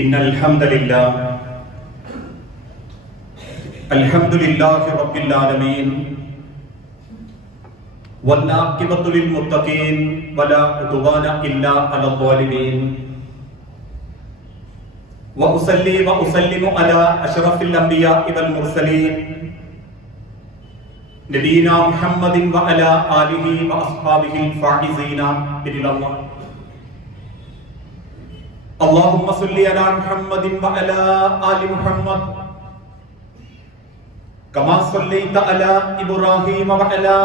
إن الحمد لله رب العالمين والعاقبة للمتقين ولا عدوان إلا على الظالمين وأصلي وأسلم على أشرف الأنبياء والمرسلين نبينا محمد وعلى آله وأصحابه الفائزين برضا الله. اللهم صل على محمد وعلى آل محمد كما صليت على إبراهيم وعلى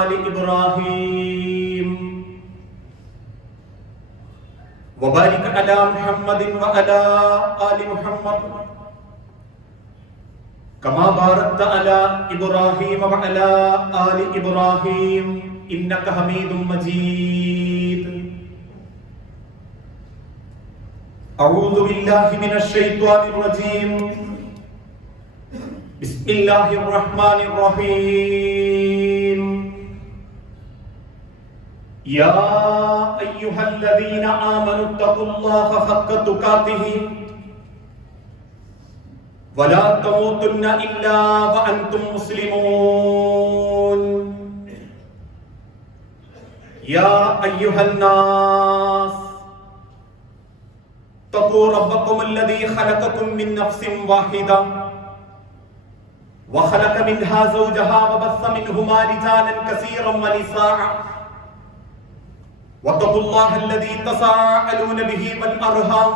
آل إبراهيم وبارك على محمد وعلى آل محمد كما باركت على إبراهيم وعلى آل إبراهيم إنك حميد مجيد. أعوذ بالله من الشيطان الرجيم. بسم الله الرحمن الرحيم. يا أيها الذين آمنوا اتقوا الله حق تقاته ولا تموتن إلا وأنتم مسلمون. يا أيها الناس اتقوا ربكم الذي خلقكم من نفس واحدة وخلق منها زوجها وبث منهما رجالا كثيرا ونساء واتقوا الله الذي تساءلون به والأرحام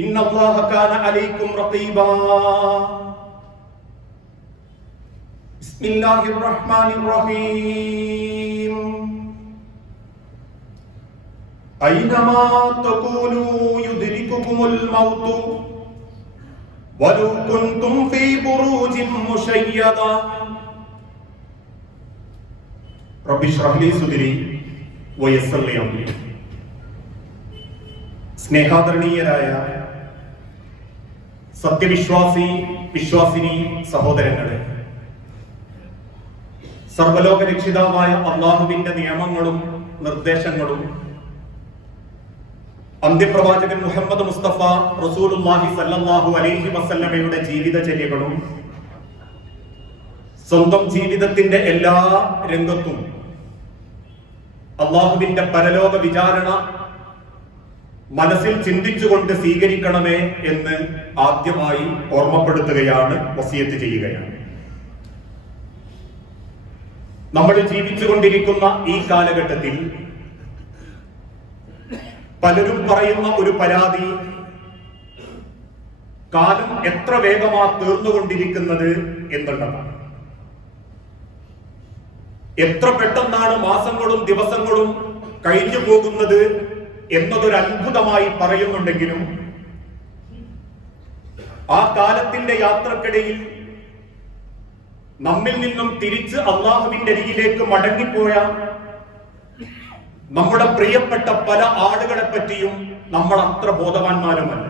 إن الله كان عليكم رقيبا. بسم الله الرحمن الرحيم. أينما تكونوا يدرككم الموت ولو كنتم في بروج مشيدة. رب اشرح لي صدري ويسر لي أمري. സ്നേഹാദരണീയരായ വിശ്വാസിനി സഹോദരങ്ങളെ, സർവലോക രക്ഷിതാവായ അല്ലാഹുവിന്റെ നിയമങ്ങളും നിർദ്ദേശങ്ങളും അന്ത്യപ്രവാചകൻ മുഹമ്മദ് മുസ്തഫ റസൂലുള്ളാഹി സ്വല്ലല്ലാഹു അലൈഹി വസല്ലമയുടെ ജീവിതചര്യകളും സ്വന്തം ജീവിതത്തിന്റെ എല്ലാ രംഗത്തും അല്ലാഹുവിന്റെ പരലോക വിചാരണ മനസ്സിൽ ചിന്തിച്ചുകൊണ്ട് സ്വീകരിക്കണമേ എന്ന് ആദ്യമായി ഓർമ്മപ്പെടുത്തുകയാണ്, വസിയത്ത് ചെയ്യുകയാണ്. നമ്മൾ ജീവിച്ചുകൊണ്ടിരിക്കുന്ന ഈ കാലഘട്ടത്തിൽ പലരും പറയുന്ന ഒരു പരാതി, കാലം എത്ര വേഗമാ തീർന്നുകൊണ്ടിരിക്കുന്നത് എന്നുള്ളതാണ്. എത്ര പെട്ടെന്നാണ് മാസങ്ങളും ദിവസങ്ങളും കഴിഞ്ഞു പോകുന്നത് എന്നതൊരു അത്ഭുതമായി പറയുന്നുണ്ടെങ്കിലും ആ കാലത്തിന്റെ യാത്രക്കിടയിൽ നമ്മിൽ നിന്നും തിരിച്ച് അല്ലാഹുവിന്റെ അരികിലേക്ക് മടങ്ങിപ്പോയ നമ്മുടെ പ്രിയപ്പെട്ട പല ആളുകളെ പറ്റിയും നമ്മൾ അത്ര ബോധവാന്മാരുമല്ല.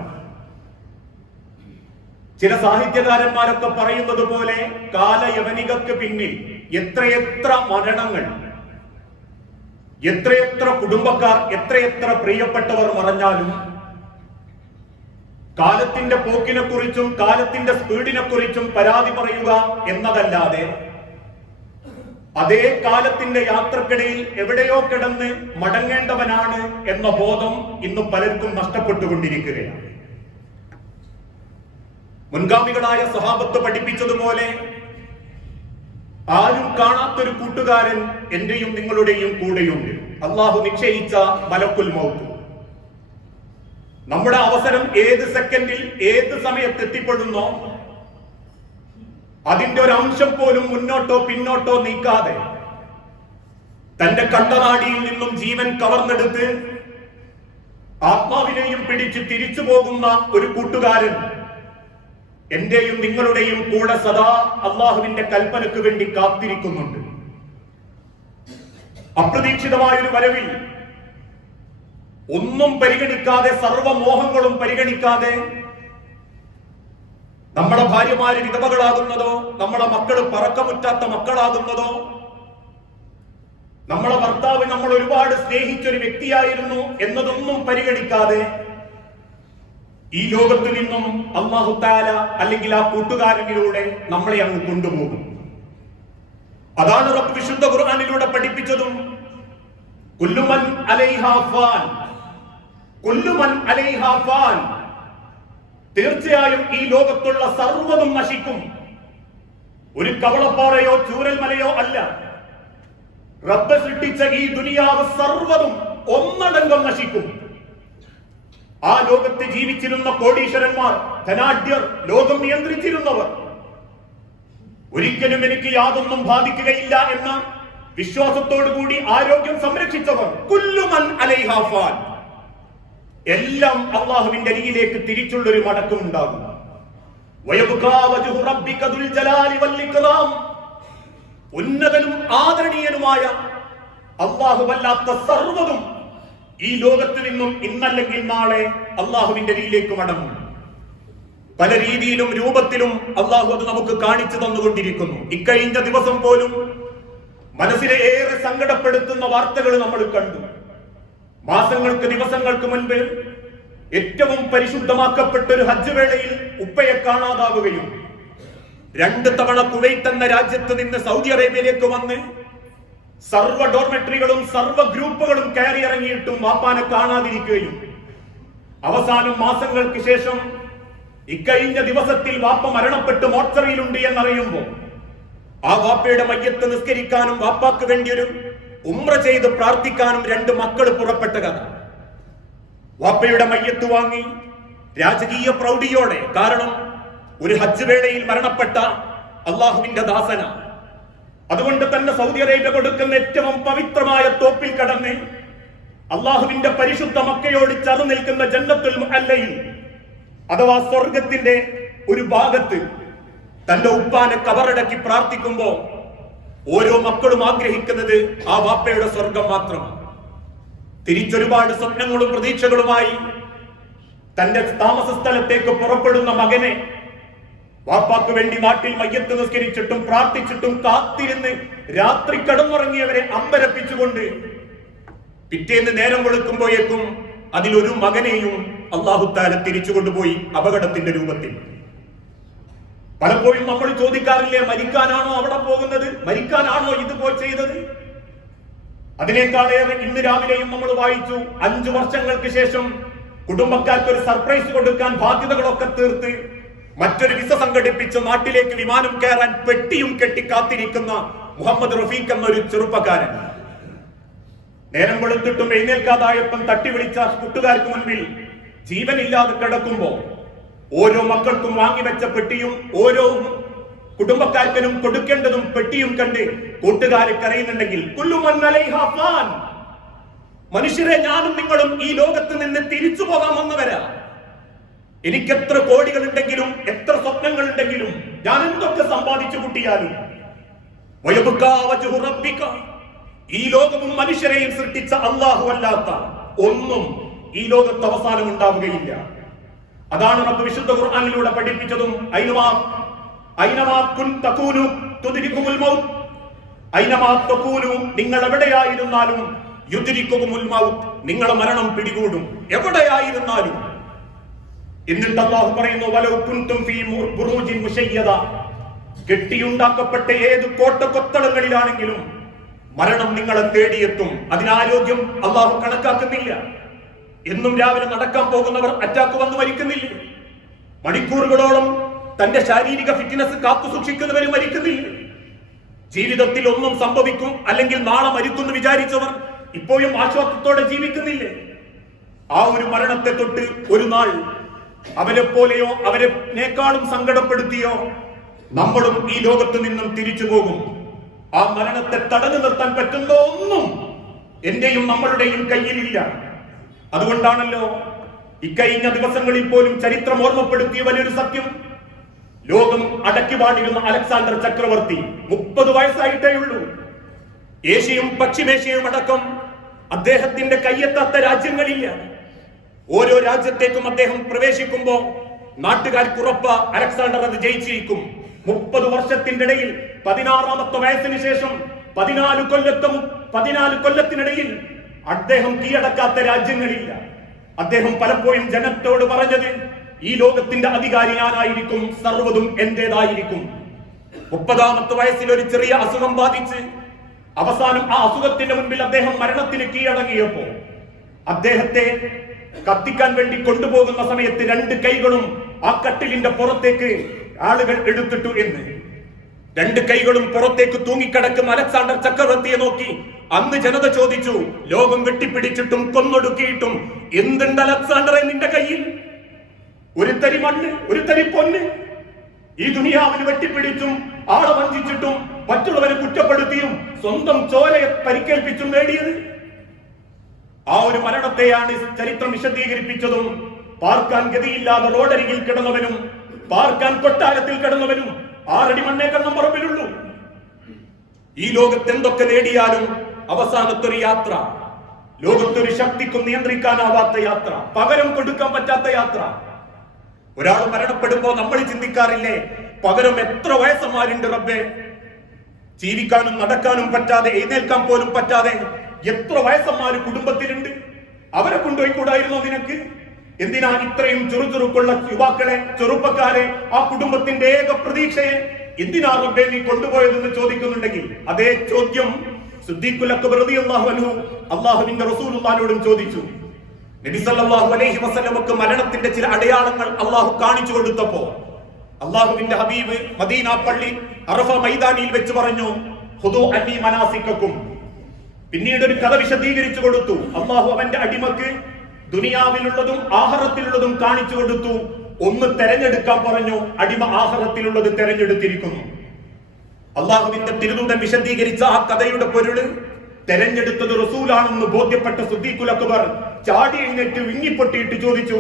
ചില സാഹിത്യകാരന്മാരൊക്കെ പറയുന്നത് പോലെ കാലയവനികക്ക് പിന്നിൽ എത്രയെത്ര മരണങ്ങൾ, എത്രയെത്ര കുടുംബക്കാർ, എത്രയെത്ര പ്രിയപ്പെട്ടവർ മറഞ്ഞാലും കാലത്തിന്റെ പോക്കിനെ കുറിച്ചും കാലത്തിന്റെ സ്പീഡിനെ കുറിച്ചും പരാതി പറയുക എന്നതല്ലാതെ അതേ കാലത്തിന്റെ യാത്രക്കിടയിൽ എവിടെയോ കിടന്ന് മടങ്ങേണ്ടവനാണ് എന്ന ബോധം ഇന്ന് പലർക്കും നഷ്ടപ്പെട്ടുകൊണ്ടിരിക്കുകയാണ്. മുൻഗാമികളായ സ്വഹാബത്ത് പഠിപ്പിച്ചതുപോലെ ആരും കാണാത്തൊരു കൂട്ടുകാരൻ എന്റെയും നിങ്ങളുടെയും കൂടെയുണ്ട്. അള്ളാഹു നിശ്ചയിച്ച മലക്കുൽ മൗത്ത്. നമ്മുടെ അവസരം ഏത് സെക്കൻഡിൽ ഏത് സമയത്ത് എത്തിപ്പെടുന്നോ അതിന്റെ ഒരു അംശം പോലും മുന്നോട്ടോ പിന്നോട്ടോ നീക്കാതെ തന്റെ കണ്ടനാടിയിൽ നിന്നും ജീവൻ കവർന്നെടുത്ത് ആത്മാവിനെയും പിടിച്ച് തിരിച്ചു പോകുന്ന ഒരു കൂട്ടുകാരൻ എന്റെയും നിങ്ങളുടെയും കൂടെ സദാ അള്ളാഹുവിന്റെ കൽപ്പനക്ക് വേണ്ടി കാത്തിരിക്കുന്നുണ്ട്. അപ്രതീക്ഷിതമായൊരു വരവിൽ ഒന്നും പരിഗണിക്കാതെ, സർവമോഹങ്ങളും പരിഗണിക്കാതെ നമ്മുടെ ഭാര്യമാര് വിധവകളാകുന്നതോ, നമ്മുടെ മക്കള് പറക്കമുറ്റാത്ത മക്കളാകുന്നതോ, നമ്മളെ ഭർത്താവ് നമ്മൾ ഒരുപാട് സ്നേഹിച്ചൊരു വ്യക്തിയായിരുന്നു എന്നതൊന്നും പരിഗണിക്കാതെ ഈ ലോകത്ത് നിന്നും അല്ലാഹു തആല അല്ലെങ്കിൽ ആ കൂട്ടുകാരനിലൂടെ നമ്മളെ അങ്ങ് കൊണ്ടുപോകും. അതാണ് റബ്ബ് വിശുദ്ധ ഖുർആനിലൂടെ പഠിപ്പിച്ചതും. കുല്ലു മൻ അലൈഹാ ഫാൻ, കുല്ലു മൻ അലൈഹാ ഫാൻ, തീർച്ചയായും ഈ ലോകത്തുള്ള സർവ്വതും നശിക്കും. ഒരു കവളപ്പാറയോ ചൂരൽമലയോ അല്ല, റബ്ബ് സൃഷ്ടിച്ച ഈ ദുനിയാവ് സർവ്വതും ഒന്നടങ്കം നശിക്കും. ആ ലോകത്ത് ജീവിച്ചിരുന്ന കോടീശ്വരന്മാർ, ധനാഢ്യർ, ലോകം നിയന്ത്രിച്ചിരുന്നവർ, ഒരിക്കലും എനിക്ക് യാതൊന്നും ബാധിക്കുകയില്ല എന്ന വിശ്വാസത്തോടുകൂടി ആരോഗ്യം സംരക്ഷിച്ചവർ, കുല്ലു മൻ അലൈഹാ ഫാൻ, എല്ലാം അള്ളാഹുവിന്റെ അരികിലേക്ക് തിരിച്ചുള്ളൊരു മടക്കം ഉണ്ടാകും. വയബ്ഖാ വജ്ഹു റബ്ബിക ദുൽ ജലാലി വൽ ഇക്റാം, ഉന്നതനും ആദരണീയനുമായ അല്ലാഹുവല്ലാത്ത സർവ്വതും ഈ ലോകത്ത് നിന്നും ഇന്നല്ലെങ്കിൽ നാളെ അള്ളാഹുവിന്റെ അരികിലേക്ക് മടങ്ങും. പല രീതിയിലും രൂപത്തിലും അള്ളാഹു അത് നമുക്ക് കാണിച്ചു തന്നുകൊണ്ടിരിക്കുന്നു. ഇക്കഴിഞ്ഞ ദിവസം പോലും മനസ്സിനെ ഏറെ സങ്കടപ്പെടുത്തുന്ന വാർത്തകൾ നമ്മൾ കണ്ടു. മാസങ്ങൾക്ക് ദിവസങ്ങൾക്ക് മുൻപ് ഏറ്റവും പരിശുദ്ധമാക്കപ്പെട്ട ഒരു ഹജ്ജ് വേളയിൽ ഉപ്പയെ കാണാതാവുകയും 2 തവണ കുവൈത്ത് എന്ന രാജ്യത്ത് നിന്ന് സൗദി അറേബ്യയിലേക്ക് വന്ന് സർവ്വ ഡോർമെട്രികളും സർവ്വ ഗ്രൂപ്പുകളും കയറി ഇറങ്ങിയിട്ടും വാപ്പാനെ കാണാതിരിക്കുകയും അവസാനം മാസങ്ങൾക്ക് ശേഷം ഇക്കഴിഞ്ഞ ദിവസത്തിൽ വാപ്പ മരണപ്പെട്ട് മോർച്ചറിയിലുണ്ട് എന്നറിയുമ്പോൾ ആ വാപ്പയുടെ മയ്യത്ത് നിസ്കരിക്കാനും വാപ്പാക്ക് വേണ്ടി ഒരു ഉംറ ചെയ്ത് പ്രാർത്ഥിക്കാനും 2 മക്കൾ പുറപ്പെട്ട കഥ. വാപ്പയുടെ മയ്യത്ത് വാങ്ങി രാജകീയ പ്രൗഢിയോടെ, കാരണം ഒരു ഹജ്ജ് വേളയിൽ മരണപ്പെട്ട അള്ളാഹുവിന്റെ ദാസന. അതുകൊണ്ട് തന്നെ സൗദി അറേബ്യ കൊടുക്കുന്ന ഏറ്റവും പവിത്രമായ തോപ്പിൽ കടന്ന് അള്ളാഹുവിന്റെ പരിശുദ്ധ മക്കയോട് ചേർന്ന് നിൽക്കുന്ന ജന്നത്തുൽ മുഅല്ലയിൽ അഥവാ സ്വർഗത്തിന്റെ ഒരു ഭാഗത്ത് തന്റെ ഉപ്പാനെ കബറടക്കി പ്രാർത്ഥിക്കുമ്പോ ഓരോ മക്കളും ആഗ്രഹിക്കുന്നത് ആ വാപ്പയുടെ സ്വർഗം മാത്രമാണ്. തിരിച്ചൊരുപാട് സ്വപ്നങ്ങളും പ്രതീക്ഷകളുമായി തന്റെ താമസ സ്ഥലത്തേക്ക് പുറപ്പെടുന്ന മകനെ വാപ്പാക്ക് വേണ്ടി നാട്ടിൽ മയ്യത്ത് നിസ്കരിച്ചിട്ടും പ്രാർത്ഥിച്ചിട്ടും കാത്തിരുന്ന് രാത്രി കടന്നുറങ്ങിയവരെ അമ്പരപ്പിച്ചുകൊണ്ട് പിറ്റേന്ന് നേരം വെളുക്കുമ്പോഴേക്കും അതിലൊരു മകനെയും അല്ലാഹു തആല തിരിച്ചു കൊണ്ടുപോയി അപകടത്തിന്റെ രൂപത്തിൽ. പലപ്പോഴും നമ്മൾ ചോദിക്കാറില്ലേ, മരിക്കാനാണോ അവിടെ പോകുന്നത്, മരിക്കാനാണോ ഇതുപോലെ ചെയ്തത്? അതിനേക്കാളേറെ ഇന്ന് രാവിലെയും നമ്മൾ വായിച്ചു, 5 വർഷങ്ങൾക്ക് ശേഷം കുടുംബക്കാർക്ക് ഒരു സർപ്രൈസ് കൊടുക്കാൻ ബാധ്യതകളൊക്കെ തീർത്ത് മറ്റൊരു വിസ സംഘടിപ്പിച്ച് നാട്ടിലേക്ക് വിമാനം കയറാൻ പെട്ടിയും കെട്ടി കാത്തിരിക്കുന്ന മുഹമ്മദ് റഫീഖ് എന്നൊരു ചെറുപ്പക്കാരൻ. നേരം വെളുത്തിട്ടും എഴുന്നേൽക്കാതായപ്പം തട്ടി വിളിച്ച കൂട്ടുകാർക്ക് മുൻപിൽ ജീവനില്ലാതെ കിടക്കുമ്പോ ഓരോ മക്കൾക്കും വാങ്ങിവെച്ച പെട്ടിയും ഓരോ കുടുംബക്കാർക്കനും കൊടുക്കേണ്ടതും പെട്ടിയും കണ്ട് കൂട്ടുകാരെ കരയുന്നുണ്ടെങ്കിൽ, കുല്ലു മൻ അലൈഹാ ഫാൻ, മനുഷ്യരെ ഞാനും നിങ്ങളും ഈ ലോകത്ത് നിന്ന് തിരിച്ചു പോകാൻ വന്നവരാ. എനിക്ക് എത്ര കോടികൾ ഉണ്ടെങ്കിലും എത്ര സ്വപ്നങ്ങൾ ഉണ്ടെങ്കിലും ഞാൻ എന്തൊക്കെ സമ്പാദിച്ചു കൂട്ടിയാലും വയബ്ഖാ വജ്ഹു റബ്ബിക, ഈ ലോകവും മനുഷ്യരെയും സൃഷ്ടിച്ച അല്ലാഹു അല്ലാത്ത ഒന്നും ഈ ലോകത്ത് അവസാനം ഉണ്ടാവുകയില്ല. അതാണ് റബ്ബ് വിശുദ്ധ ഖുർആനിലൂടെ പഠിപ്പിച്ചതും. ഐനമാ തകൂനു തുദ്രികുൽ മൗത്ത്, ഐനമാ തകൂനു, നിങ്ങൾ എവിടെയായിരുന്നാലും യുദ്രികുൽ മൗത്ത്, നിങ്ങളെ മരണം പിടികൂടും, എവിടെയായിരുന്നാലും. എന്നിട്ട് അല്ലാഹു പറയുന്നു, വലൗ കുൻതും ഫീ ബുറൂജിൻ മുശയ്യദ, കെട്ടിയുണ്ടാക്കപ്പെട്ട ഏത് കോട്ടക്കൊത്തളങ്ങളിലാണെങ്കിലും മരണം നിങ്ങളെ തേടിയെത്തും. അതിനാരോഗ്യം അല്ലാഹു കണക്കാക്കുന്നില്ല. എന്നും രാവിലെ നടക്കാൻ പോകുന്നവർ അറ്റാക്ക് വന്ന് മരിക്കുന്നില്ല. മണിക്കൂറുകളോളം തന്റെ ശാരീരിക ഫിറ്റ്നസ് കാത്തു സൂക്ഷിക്കുന്നവർ മരിക്കുന്നില്ല. ജീവിതത്തിൽ ഒന്നും സംഭവിക്കും അല്ലെങ്കിൽ നാളെ മരിക്കുമെന്ന് വിചാരിച്ചവർ ഇപ്പോഴും ആശ്വാസത്തോടെ ജീവിക്കുന്നില്ലേ? ആ ഒരു മരണത്തെ തൊട്ട് ഒരു നാൾ അവരെ പോലെയോ അവരെക്കാളും സങ്കടപ്പെടുത്തിയോ നമ്മളും ഈ ലോകത്ത് നിന്നും തിരിച്ചു പോകും. ആ മരണത്തെ തടഞ്ഞു നിർത്താൻ പറ്റുന്ന ഒന്നും എന്റെയും നമ്മളുടെയും കയ്യിലില്ല. അതുകൊണ്ടാണല്ലോ ഇക്കഴിഞ്ഞ ദിവസങ്ങളിൽ പോലും ചരിത്രം ഓർമ്മപ്പെടുത്തിയ വലിയൊരു സത്യം, ലോകം അടക്കി വാണിരുന്ന അലക്സാണ്ടർ ചക്രവർത്തി 30 വയസ്സായിട്ടേ ഉള്ളൂ. ഏഷ്യയും പശ്ചിമേഷ്യയും അടക്കം അദ്ദേഹത്തിന്റെ കയ്യെത്താത്ത രാജ്യങ്ങളില്ല. ഓരോ രാജ്യത്തേക്കും അദ്ദേഹം പ്രവേശിക്കുമ്പോ നാട്ടുകാർക്ക് ഉറപ്പ അലക്സാണ്ടർ അത് ജയിച്ചിരിക്കും. 30 വർഷത്തിന്റെ ഇടയിൽ 16ാമത്തെ വയസ്സിന് ശേഷം 14 കൊല്ലത്തിനിടയിൽ അദ്ദേഹം കീഴടക്കാത്ത രാജ്യങ്ങളില്ല. അദ്ദേഹം പലപ്പോഴും ജനത്തോട് പറഞ്ഞത്, ഈ ലോകത്തിന്റെ അധികാരി ഞാനായിരിക്കും, സർവ്വതും എന്റേതായിരിക്കും. 30ാമത്തെ വയസ്സിൽ ഒരു ചെറിയ അസുഖം ബാധിച്ച് അവസാനം ആ അസുഖത്തിന്റെ മുൻപിൽ അദ്ദേഹം മരണത്തിന് കീഴടങ്ങിയപ്പോ അദ്ദേഹത്തെ കത്തിക്കാൻ വേണ്ടി കൊണ്ടുപോകുന്ന സമയത്ത് 2 കൈകളും ആ കട്ടിലിന്റെ പുറത്തേക്ക് ആളുകൾ എടുത്തിട്ടു എന്ന്. 2 കൈകളും പുറത്തേക്ക് തൂങ്ങിക്കിടക്കും അലക്സാണ്ടർ ചക്രവർത്തിയെ നോക്കി അന്ന് ജനത ചോദിച്ചു, ലോകം വെട്ടിപ്പിടിച്ചിട്ടും കൊന്നൊടുക്കിയിട്ടും എന്തുണ്ട് അലക്സാണ്ടറെ നിന്റെ കയ്യിൽ? ഒരു തരി മണ്ണ്, ഒരു തരി പൊന്ന്. ഈ ദുനിയാവിൽ വെട്ടിപ്പിടിച്ചും ആളെ വഞ്ചിച്ചിട്ടും മറ്റുള്ളവരെ കുറ്റപ്പെടുത്തിയും സ്വന്തം ചോരയെ പരിക്കേൽപ്പിച്ചും നേടിയത്. ആ ഒരു മരണത്തെയാണ് ചരിത്രം വിശദീകരിപ്പിച്ചതും. പാർക്കാൻ ഗതിയില്ലാതെ റോഡരികിൽ കിടന്നവനും പാർക്കാൻ കൊട്ടാരത്തിൽ കിടന്നവനും 6 അടി മണ്ണേ കണ്ണം പറമ്പിലുള്ളൂ. ഈ ലോകത്ത് എന്തൊക്കെ നേടിയാലും അവസാനത്തൊരു യാത്ര, ലോകത്തൊരു ശക്തിക്കും നിയന്ത്രിക്കാനാവാത്ത യാത്ര, പകരം കൊടുക്കാൻ പറ്റാത്ത യാത്ര. ഒരാൾ മരണപ്പെടുമ്പോ നമ്മൾ ചിന്തിക്കാറില്ലേ, പകരം എത്ര വയസ്സന്മാരുണ്ട് റബ്ബേ, ജീവിക്കാനും നടക്കാനും പറ്റാതെ എഴുന്നേൽക്കാൻ പോലും പറ്റാതെ എത്ര വയസ്സന്മാര് കുടുംബത്തിലുണ്ട്, അവരെ കൊണ്ടുപോയിക്കൂടായിരുന്നോ നിനക്ക്? എന്തിനാ ഇത്രയും ചുറുചുറുക്കുള്ള യുവാക്കളെ, ചെറുപ്പക്കാരെ, ആ കുടുംബത്തിന്റെ ഏക പ്രതീക്ഷയെ എന്തിനാ റബ്ബേ നീ കൊണ്ടുപോയതെന്ന് ചോദിക്കുന്നുണ്ടെങ്കിൽ അതേ ചോദ്യം സിദ്ദീഖുൽ അക്ബർ റളിയല്ലാഹു അൻഹു അല്ലാഹുവിന്റെ റസൂലുള്ളാഹിനോടും ചോദിച്ചു. നബി സല്ലല്ലാഹു അലൈഹി വസല്ലമക്ക് മരണത്തിന്റെ ചില അടയാളങ്ങൾ അല്ലാഹു കാണിച്ചു കൊടുത്തപ്പോ അല്ലാഹുവിന്റെ ഹബീബ് മദീന പള്ളി അറഫ മൈതാനിയിൽ വെച്ച് പറഞ്ഞു, ഖുദൂ അന്നി മനാസിക്കക്കും. പിന്നീട് ഒരു കഥ വിശദീകരിച്ചു കൊടുത്തു. അല്ലാഹു അവന്റെ അടിമക്ക് ദുനിയാവിലുള്ളതും ആഖിറത്തിലുള്ളതും കാണിച്ചു കൊടുത്തു. ഒന്ന് തെരഞ്ഞെടുക്കാൻ പറഞ്ഞു, അടിമ ആഖിറത്തിലുള്ളത് തെരഞ്ഞെടുത്തിരിക്കുന്നു. അല്ലാഹുവിന്റെ തിരുദൂതൻ വിശദീകരിച്ച ആ കഥയുടെ പൊരുള് തെരഞ്ഞെടുത്തത് റസൂലാണെന്ന് ബോധ്യപ്പെട്ട സിദ്ദീഖുൽ അക്ബർ ചാടി എഴുന്നേറ്റ് വിങ്ങിപ്പൊട്ടിയിട്ട് ചോദിച്ചു,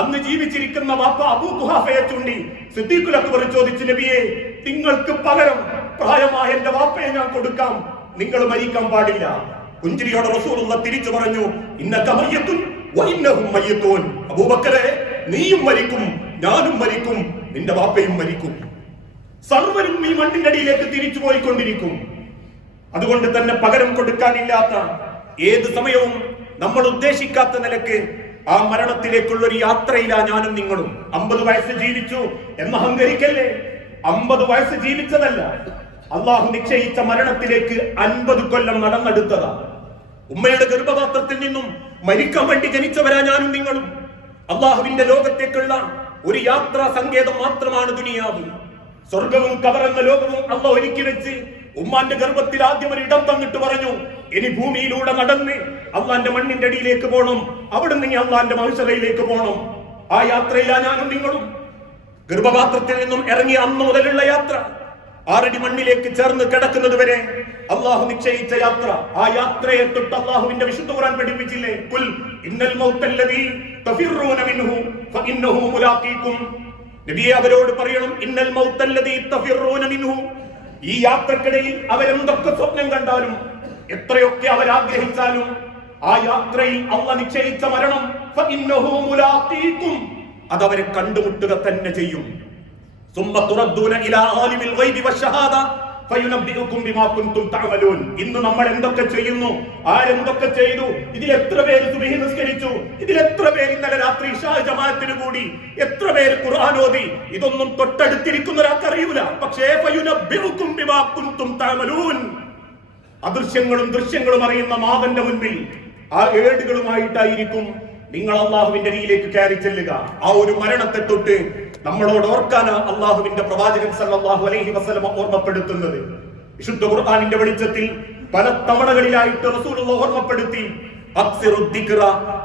അന്ന് ജീവിച്ചിരിക്കുന്ന വാപ്പ അബൂ ഖുഹാഫയെ ചൂണ്ടി സിദ്ദീഖുൽ അക്ബർ ചോദിച്ചു, നബിയെ, നിങ്ങൾക്ക് പകരം പ്രായമായ എന്റെ വാപ്പയെ ഞാൻ കൊടുക്കാം, നിങ്ങൾ മരിക്കാൻ പാടില്ല. പുഞ്ചിരിയോടെ റസൂലുള്ള തിരിച്ചു പറഞ്ഞു, ഇന്നക മയ്യത്തുൻ വഇന്നഹും മയ്യത്തൂൻ. അബൂബക്കറെ, നീയും മരിക്കും, ഞാനും മരിക്കും, നിന്റെ വാപ്പയും മരിക്കും. സർവരും ഈ മണ്ണിന്റെ അടിയിലേക്ക് തിരിച്ചു പോയിക്കൊണ്ടിരിക്കും. അതുകൊണ്ട് തന്നെ പകരം കൊടുക്കാനില്ലാത്ത, ഏത് സമയവും നമ്മൾ ഉദ്ദേശിക്കാത്ത നിലക്ക് ആ മരണത്തിലേക്കുള്ള ഒരു യാത്രയിലാ ഞാനും നിങ്ങളും. 50 വയസ്സ് ജീവിച്ചു എന്ന് അഹങ്കരിക്കല്ലേ. 50 വയസ്സ് ജീവിച്ചതല്ല, അള്ളാഹു നിശ്ചയിച്ച മരണത്തിലേക്ക് 50 കൊല്ലം നടന്നെടുത്തതാ. ഉമ്മയുടെ ഗർഭപാത്രത്തിൽ നിന്നും മരിക്കാൻ വേണ്ടി ജനിച്ചവരാ ഞാനും നിങ്ങളും. അള്ളാഹുവിന്റെ ലോകത്തേക്കുള്ള ഒരു യാത്രാ സങ്കേതം മാത്രമാണ് ദുനിയാവ്. സ്വർഗവും കബറെന്ന ലോകവും അള്ളാഹു ഒരുക്കി വെച്ച് ഉമ്മാന്റെ ഗർഭത്തിൽ ആദ്യം ഒരു ഇടം തന്നിട്ട് പറഞ്ഞു, ഇനി ഭൂമിയിലൂടെ നടന്ന് അള്ളാന്റെ മണ്ണിന്റെ അടിയിലേക്ക് പോകണം, അവിടെ നിന്ന് അള്ളാന്റെ മഹ്ശറയിലേക്ക് പോകണം. ആ യാത്രയിലാ ഞാനും നിങ്ങളും. ഗർഭപാത്രത്തിൽ നിന്നും ഇറങ്ങിയ അന്ന് മുതലുള്ള യാത്ര, 6 അടി മണ്ണിലേക്ക് ചേർന്ന് കിടക്കുന്നത് വരെ അള്ളാഹു നിശ്ചയിച്ച യാത്ര. ആ യാത്രയെ തൊട്ട് അള്ളാഹുവിന്റെ വിശുദ്ധ ഖുർആൻ പഠിപ്പിച്ചില്ലേ, ഖുൽ ഇന്നൽ മൗതല്ലദീ തഫിറൂന മിൻഹു ഫഇന്നഹു മുലാഖീകും. നബിയെ, അവരോട് പറയണം, ഇന്നൽ മൗതല്ലദീ തഫിറൂന മിൻഹു. ഈ യാത്രക്കിടയിൽ അവരെന്തൊക്കെ സ്വപ്നം കണ്ടാലും എത്രയൊക്കെ അവരാഗ്രഹിച്ചാലും ആ യാത്രയിൽ അള്ളാഹ് നിശ്ചയിച്ച മരണം ഫഇന്നഹു മുലാഖീകും, അതവരെ കണ്ടുമുട്ടുക തന്നെ ചെയ്യും. സുമ്മ തുറദ്ദൂന ഇലാ ആലിമിൽ ഗൈബി വശഹാദ ഫയുനബ്ബിഉകും ബിമാ കുൻതും തഅമലൂൻ. ഇന്ന് നമ്മൾ എന്തൊക്കെ ചെയ്യുന്നു, ആരെന്തൊക്കെ ചെയ്തു, ഇതിൽ എത്ര പേര് സുബ്ഹി നിസ്കരിച്ചു, ഇതിൽ എത്ര പേര് ഇന്നലെ രാത്രി ഇശാ ജമാഅത്തിന് കൂടി, എത്ര പേര് ഖുർആൻ ഓതി, ഇതൊന്നും തൊട്ടടുത്തിരിക്കുന്ന ഒരാൾക്ക് അറിയൂല. പക്ഷേ ഫയുനബ്ബിഉകും ബിമാ കുൻതും തഅമലൂൻ, അദൃശ്യങ്ങളും ദൃശ്യങ്ങളും അറിയുന്ന മാതന്റെ മുൻപിൽ ആ ഏടുകളുമായിട്ടായിരിക്കും നിങ്ങൾ അള്ളാഹുവിന്റെ അരികിലേക്ക് കയറി ചെല്ലുക. ആ ഒരു മരണത്തെ തൊട്ട് നമ്മളോട് ഓർക്കാനാ അള്ളാഹുവിന്റെ പ്രവാചകൻ സല്ലല്ലാഹു അലൈഹി വസല്ലം ഓർമ്മപ്പെടുത്തുന്നത്. വിശുദ്ധ ഖുർആനിന്റെ വെളിച്ചത്തിൽ പല തവണകളിലായിട്ട് റസൂലുള്ളാഹി ഓർമ്മപ്പെടുത്തി, അക്സിറുദ്ദിക്റ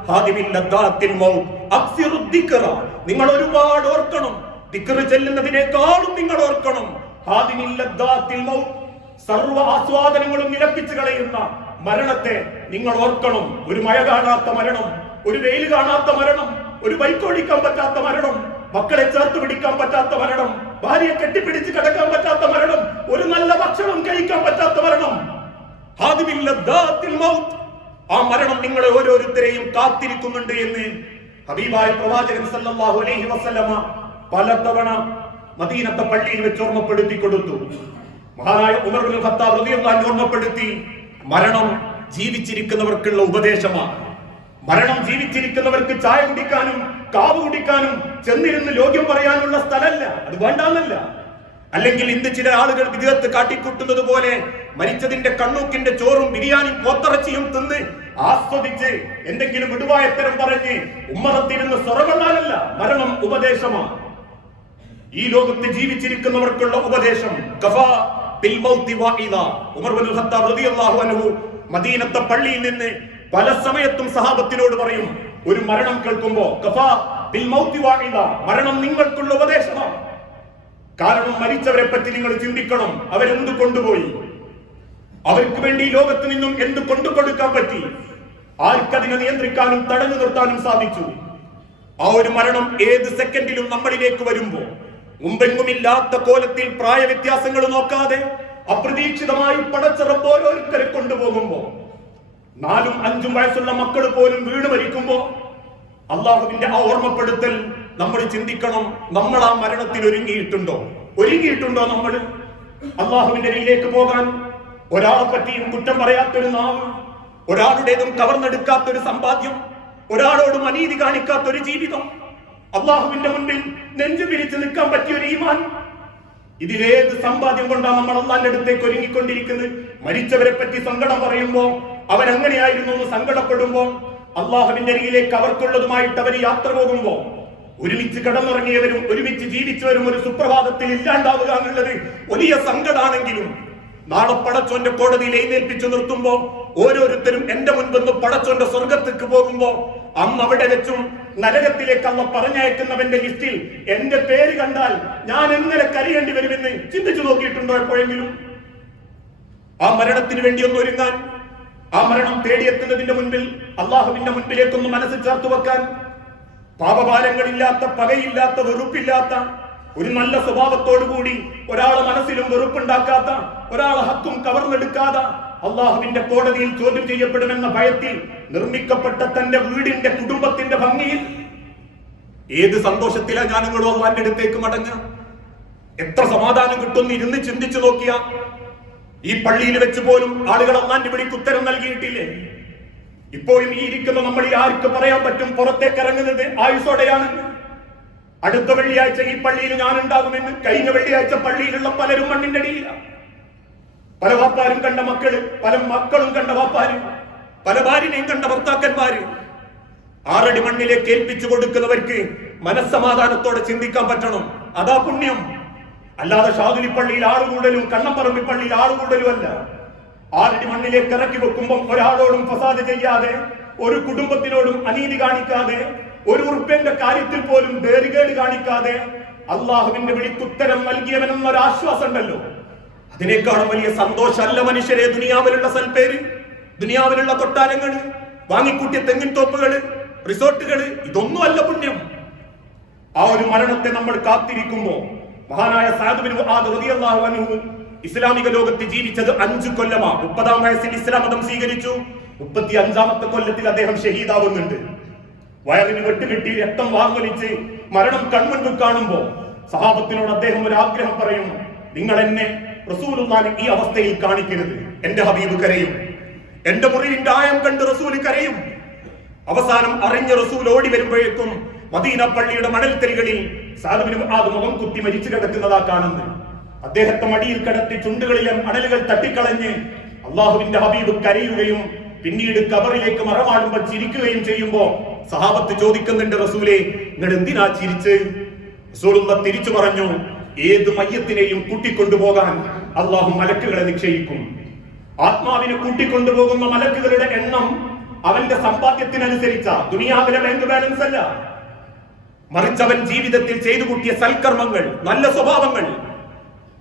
ഹാദിമിൽ ലദ്ദാത്തിൽ മൗത്ത്. അക്സിറുദ്ദിക്റ, നിങ്ങൾ ഒരുപാട് ഓർക്കണം. ദിക്ർ ചെല്ലുന്നതിനേക്കാളും നിങ്ങൾ ഓർക്കണം. ഹാദിമിൽ ലദ്ദാത്തിൽ മൗത്ത്, സർവ്വ ആസ്വാദനങ്ങളും നിലപ്പിച്ചു കളയുന്ന മരണത്തെ നിങ്ങൾ ഓർക്കണം. ഒരു മഴ കാണാത്ത മരണം, ഒരു വെയിൽ കാണാത്ത മരണം, ഒരു ബൈക്ക് ഓടിക്കാൻ പറ്റാത്ത മരണം, മക്കളെ ചേർത്ത് പിടിക്കാൻ പറ്റാത്ത മരണം, ഭാര്യയെ കെട്ടിപ്പിടിച്ച് കിടക്കാൻ പറ്റാത്ത മരണം, ഒരു നല്ല ഭക്ഷണം കഴിക്കാൻ പറ്റാത്ത മരണം. ഹാദിമിൽ ലദ്ദാത്തിൽ മൗത്ത്. ആ മരണം നിങ്ങളെ ഓരോരുത്തരെയും കാത്തിരിക്കുന്നുണ്ട് എന്ന് ഹബീബായ പ്രവാചകൻ സല്ലല്ലാഹു അലൈഹി വസല്ലമ പലതവണ മദീനത്തെ പള്ളിയിൽ വെച്ച് ഓർമ്മപ്പെടുത്തി കൊടുത്തു. മഹാനായ ഉമർ ഇബ്നുൽ ഖത്താബ് റളിയല്ലാഹു അൻഹു ഓർമ്മപ്പെടുത്തി, മരണം ജീവിച്ചിരിക്കുന്നവർക്കുള്ള ഉപദേശമാണ്. മരണം ജീവിച്ചിരിക്കുന്നവർക്ക് ചായ കുടിക്കാനും കാവ് കുടിക്കാനും ചെന്നിരുന്ന് ലോക്യം പറയാനുള്ള സ്ഥലമല്ല, അത് വേണ്ടാന്നല്ല. അല്ലെങ്കിൽ ഇന്ന് ചില ആളുകൾ വിദേഹത്ത് കാട്ടിക്കൂട്ടുന്നത് പോലെ മരിച്ചതിന്റെ കണ്ണൂക്കിന്റെ ചോറും ബിരിയാണിയും പോത്തിറച്ചിയും തിന്ന് ആസ്വദിച്ച് എന്തെങ്കിലും വിടുവായത്തരം പറഞ്ഞ് ഉമ്മറത്തിരുന്ന് സ്വറകൊള്ളാനല്ല. മരണം ഉപദേശമാണ്. ഈ ലോകത്ത് ജീവിച്ചിരിക്കുന്നവർക്കുള്ള ഉപദേശം. ഉമർ ഇബ്നുൽ ഖത്താബ് റളിയല്ലാഹു അൻഹു മദീനത്തെ പള്ളിയിൽ നിന്ന് പല സമയത്തും സഹാബത്തിനോട് പറയും, ഒരു മരണം കേൾക്കുമ്പോ കഫാ ബിൽ മൗതി വാഇദ, മരണം നിങ്ങൾക്കുള്ള ഉപദേശമാണ്. കാരണം മരിച്ചവരെ പറ്റി നിങ്ങൾ ചിന്തിക്കണം. അവരെന്ത് കൊണ്ടുപോയി, അവർക്ക് വേണ്ടി ഈ ലോകത്ത് നിന്നും എന്ത് കൊണ്ടുകൊടുക്കാൻ പറ്റി, ആർക്കതിനെ നിയന്ത്രിക്കാനും തടഞ്ഞു നിർത്താനും സാധിച്ചു. ആ ഒരു മരണം ഏത് സെക്കൻഡിലും നമ്മളിലേക്ക് വരുമ്പോ മുമ്പെങ്ങുമില്ലാത്ത കോലത്തിൽ പ്രായവ്യത്യാസങ്ങൾ നോക്കാതെ അപ്രതീക്ഷിതമായി പടച്ചറപ്പ് ഓരോരുത്തരെ കൊണ്ടുപോകുമ്പോ 4 ഉം 5 ഉം വയസ്സുള്ള മക്കൾ പോലും വീണ് മരിക്കുമ്പോ അള്ളാഹുവിന്റെ ആ ഓർമ്മപ്പെടുത്തൽ നമ്മൾ ചിന്തിക്കണം. നമ്മൾ ആ മരണത്തിന് ഒരുങ്ങിയിട്ടുണ്ടോ നമ്മൾ അള്ളാഹുവിന്റെ അരികിലേക്ക് പോകാൻ? ഒരാളെ പറ്റിയും കുറ്റം പറയാത്തൊരു നാവ്, ഒരാളുടേതും കവർന്നെടുക്കാത്തൊരു സമ്പാദ്യം, ഒരാളോടും അനീതി കാണിക്കാത്തൊരു ജീവിതം, അള്ളാഹുവിന്റെ മുൻപിൽ നെഞ്ചു പിരിച്ചു നിൽക്കാൻ പറ്റിയൊരു ഈമാൻ. ഇതിലേത് സമ്പാദ്യം കൊണ്ടാണ് നമ്മൾ അള്ളാന്റെ അടുത്തേക്ക് ഒരുങ്ങിക്കൊണ്ടിരിക്കുന്നത്? മരിച്ചവരെ പറ്റി സങ്കടം പറയുമ്പോ അവരെങ്ങനെയായിരുന്നു എന്ന് സങ്കടപ്പെടുമ്പോ അള്ളാഹുവിന്റെ അരികിലേക്ക് അവർക്കുള്ളതുമായിട്ട് അവർ യാത്ര പോകുമ്പോ ഒരുമിച്ച് കടന്നുറങ്ങിയവരും ഒരുമിച്ച് ജീവിച്ചവരും ഒരു സുപ്രഭാതത്തിൽ ഇല്ലാണ്ടാവുക എന്നുള്ളത് വലിയ സങ്കടാണെങ്കിലും നാളെ പടച്ചോന്റെ കോടതിയിൽ എഴുന്നേൽപ്പിച്ചു നിർത്തുമ്പോ ഓരോരുത്തരും എന്റെ മുൻപെന്ന് പടച്ചോന്റെ സ്വർഗത്തേക്ക് പോകുമ്പോ അന്ന് അവിടെ വെച്ചും നരകത്തിലേക്ക് അള്ള പറഞ്ഞയക്കുന്നവന്റെ ലിസ്റ്റിൽ എന്റെ പേര് കണ്ടാൽ ഞാൻ എങ്ങനെ കരയേണ്ടി വരുമെന്ന് ചിന്തിച്ചു നോക്കിയിട്ടുണ്ടോ എപ്പോഴെങ്കിലും? ആ മരണത്തിന് വേണ്ടി ഒന്ന് ഒരുങ്ങാൻ, ആ മരണം തേടിയെത്തുന്നതിന്റെ മുൻപിൽ അള്ളാഹുവിന്റെ മുൻപിലേക്കൊന്ന് മനസ്സ് ചേർത്ത് വെക്കാൻ, പാപഭാരങ്ങളില്ലാത്ത, പകയില്ലാത്ത, വെറുപ്പില്ലാത്ത, ഒരു നല്ല സ്വഭാവത്തോടുകൂടി ഒരാളെ മനസ്സിലും വെറുപ്പുണ്ടാക്കാത്ത, ഒരാളെ ഹക്കും കവർന്നെടുക്കാതെ അള്ളാഹുവിന്റെ കോടതിയിൽ ചോദ്യം ചെയ്യപ്പെടുമെന്ന ഭയത്തിൽ നിർമ്മിക്കപ്പെട്ട തന്റെ വീടിന്റെ കുടുംബത്തിന്റെ ഭംഗിയിൽ ഏത് സന്തോഷത്തിലാണ് ഞാൻ നിങ്ങളും അള്ളാന്റെ അടുത്തേക്ക് മടങ്ങുക? എത്ര സമാധാനം കിട്ടുമെന്ന് ഇരുന്ന് ചിന്തിച്ചു നോക്കിയ ഈ പള്ളിയിൽ വെച്ച് പോലും ആളുകൾ അള്ളാന്റെ വിളിക്ക് ഉത്തരം നൽകിയിട്ടില്ലേ? ഇപ്പോഴും ഈ ഇരിക്കുന്ന നമ്മളിൽ ആർക്ക് പറയാൻ പറ്റും പുറത്തേക്ക് ഇറങ്ങുന്നത് ആയുസോടെയാണെന്ന്? അടുത്ത വെള്ളിയാഴ്ച ഈ പള്ളിയിൽ ഞാൻ ഉണ്ടാകുമെന്ന്. കഴിഞ്ഞ വെള്ളിയാഴ്ച പള്ളിയിലുള്ള പലരും മണ്ണിന്റെ അടിയിലാണ്. പല വാപ്പാരും കണ്ട മക്കള്, പല മക്കളും കണ്ട വാപ്പാര്, പല ഭാര്യനെയും കണ്ട ഭർത്താക്കന്മാര്. 6 അടി മണ്ണിലേക്ക് ഏൽപ്പിച്ചു കൊടുക്കുന്നവർക്ക് മനസ്സമാധാനത്തോടെ ചിന്തിക്കാൻ പറ്റണം. അതാ പുണ്യം. അല്ലാതെ ഷാദുലി പള്ളിയിൽ ആളുകൂടലും കണ്ണമ്പറമ്പി പള്ളിയിൽ ആളുകൂടലും അല്ല. 6 അടി മണ്ണിലേക്ക് ഇറക്കി വെക്കുമ്പോൾ ഒരാളോടും ഫസാദ് ചെയ്യാതെ, ഒരു കുടുംബത്തിനോടും അനീതി കാണിക്കാതെ, ഒരു ഉറുപ്പ്യന്റെ കാര്യത്തിൽ പോലും ദേറികേട് കാണിക്കാതെ അള്ളാഹുവിന്റെ വിളിക്കുത്തരം നൽകിയവനെന്നൊരു ആശ്വാസം ഉണ്ടല്ലോ. അതിനേക്കാളും വലിയ സന്തോഷമല്ല മനുഷ്യരെ ദുനിയാവിലുള്ള സൽപ്പേര്, ദുനിയാവിലുള്ള കൊട്ടാരങ്ങള്, വാങ്ങിക്കൂട്ടിയ തെങ്ങിൻ തോപ്പുകള്, റിസോർട്ടുകള്. ഇതൊന്നും അല്ല പുണ്യം. ആ ഒരു മരണത്തെ നമ്മൾ കാത്തിരിക്കുമ്പോ മഹാനായ സഅദ് ബിൻ മുആദ് റളിയല്ലാഹു അൻഹു ഇസ്ലാമിക ലോകത്ത് ജീവിച്ചത് 5 കൊല്ലമാണ്. 30-ാം വയസ്സിൽ ഇസ്ലാം മതം സ്വീകരിച്ചു. 35-ാമത്തെ കൊല്ലത്തിൽ അദ്ദേഹം ഷഹീദാവുന്നുണ്ട്. വയറിന് വെട്ടുകിട്ടി രക്തം വാർന്നൊലിച്ച് മരണം കൺമുൻപിൽ കാണുമ്പോ സഹാബത്തിനോട് അദ്ദേഹം ഒരു ആഗ്രഹം പറയും, നിങ്ങൾ എന്നെ റസൂലുള്ളാഹിനെ ഈ അവസ്ഥയിൽ കാണിക്കരുത്. എന്റെ ഹബീബ് കരയും, എന്റെ മുറിവിന്റെ ആയം കണ്ട് റസൂൽ കരയും. അവസാനം അറിഞ്ഞ റസൂൽ ഓടി വരുമ്പോഴേക്കും മദീന പള്ളിയുടെ മണൽത്തരികളിൽ സഅദ് ബിൻ മുആദ് മുഖം കുത്തി മരിച്ചു കിടക്കുന്നതാ കാണുന്നത്. അദ്ദേഹത്തെ മടിയിൽ കിടത്തി ചുണ്ടുകളിലെ മണലുകൾ തട്ടിക്കളഞ്ഞ് അള്ളാഹുവിന്റെ ഹബീബ് കരയുകയും പിന്നീട് കബറിലേക്ക് മറമാടുമ്പോൾ ചിരിക്കുകയും ചെയ്യുമ്പോ സഹാബത്ത് ചോദിക്കുന്നുണ്ട്, റസൂലേ നിങ്ങൾ എന്തിനാ ചിരിച്ച്? റസൂലുള്ള തിരിച്ചു പറഞ്ഞു, ഏത് മയ്യത്തിനെയും കൂട്ടിക്കൊണ്ടുപോകാൻ അള്ളാഹു മലക്കുകളെ നിശ്ചയിക്കും. ആത്മാവിനെ കൂട്ടിക്കൊണ്ടുപോകുന്ന മലക്കുകളുടെ എണ്ണം അവന്റെ സമ്പാദ്യത്തിനനുസരിച്ച, ദുനിയാവിലെ ബാങ്ക് ബാലൻസ് അല്ല, മറിച്ച് അവൻ ജീവിതത്തിൽ ചെയ്തു കൂട്ടിയ സൽക്കർമ്മങ്ങൾ, നല്ല സ്വഭാവങ്ങൾ.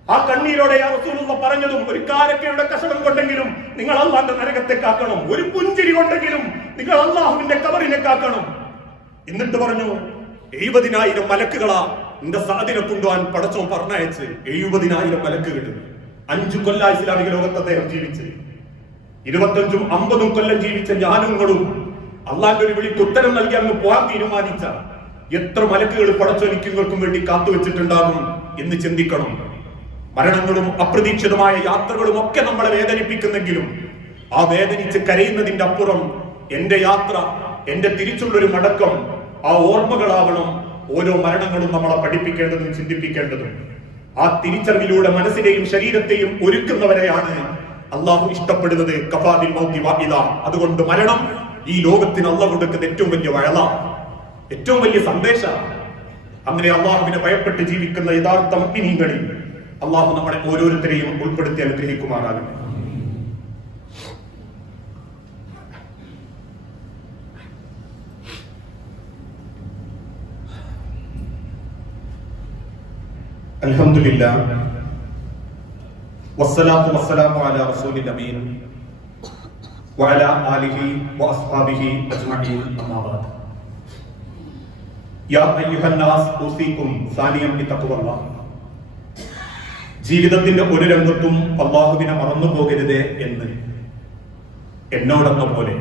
ആ കണ്ണീരോടെ റസൂലുള്ള പറഞ്ഞതും, ഒരു കാരക്കയുടെ കഷണം കൊണ്ടെങ്കിലും നിങ്ങൾ അള്ളാന്റെ നരകത്തെ കാക്കണം, ഒരു പുഞ്ചിരി കൊണ്ടെങ്കിലും നിങ്ങൾ അള്ളാഹുവിന്റെ കബറിനെ കാക്കണം. എന്നിട്ട് പറഞ്ഞു, 70,000 മലക്കുകളാ എന്റെ സഅദിനെ കൊണ്ടുപോകാൻ പടച്ചോൻ പറഞ്ഞയച്ച്. 70,000 മലക്കുകൾ. 5 കൊല്ലം ഇസ്ലാമിക ലോകത്ത് അദ്ദേഹം ജീവിച്ച്. 25-ഉം 50-ഉം കൊല്ലം ജീവിച്ച ഞാനുങ്ങളും അള്ളാന്റെ ഒരു വിളിക്ക് ഉത്തരം നൽകി അങ്ങ് പോകാൻ തീരുമാനിച്ച എത്ര മലക്കുകൾ പടച്ചോനിക്കുകൾക്കും വേണ്ടി കാത്തുവെച്ചിട്ടുണ്ടാകും എന്ന് ചിന്തിക്കണം. മരണങ്ങളും അപ്രതീക്ഷിതമായ യാത്രകളും ഒക്കെ നമ്മളെ വേദനിപ്പിക്കുന്നെങ്കിലും ആ വേദനിച്ച് കരയുന്നതിന്റെ അപ്പുറം എന്റെ യാത്ര എന്റെ തിരിച്ചുള്ളൊരു മടക്കം ആ ഓർമ്മകളാവണം ഓരോ മരണങ്ങളും നമ്മളെ പഠിപ്പിക്കേണ്ടതും ചിന്തിപ്പിക്കേണ്ടതും. ആ തിരിച്ചറിവിലൂടെ മനസ്സിനെയും ശരീരത്തെയും ഒരുക്കുന്നവരെയാണ് അള്ളാഹു ഇഷ്ടപ്പെടുന്നത്. കഫാദിൽ മൗതി വാഇദ. അതുകൊണ്ട് മരണം ഈ ലോകത്തിന് അള്ളാഹു കൊടുക്കുന്ന ഏറ്റവും വലിയ വഴല, ഏറ്റവും വലിയ സന്ദേശ. അങ്ങനെ അള്ളാഹുവിനെ ഭയപ്പെട്ട് ജീവിക്കുന്ന യഥാർത്ഥ മുഅ്മിനീങ്ങളിൽ അള്ളാഹു നമ്മളെ ഓരോരുത്തരെയും ഉൾപ്പെടുത്തി അനുഗ്രഹിക്കുമാറാകട്ടെ. അൽഹംദുലില്ലാഹ് വസ്സലാത്തു വസ്സലാമു അലാ റസൂലിൽ അമീൻ വഅലാ ആലിഹി വഅസ്ഹാബിഹി അജ്മഈൻ. അമ്മാ ബഅദ്. യാ അയ്യുഹന്നാസ് ഊസീകും സാനിയം ബിത്തഖ്വല്ലാഹ്. ജീവിതത്തിന്റെ ഒരു രംഗത്തും അല്ലാഹുവിനെ മറന്നു പോകരുതേ എന്ന് എന്നോടെന്ന പോലെ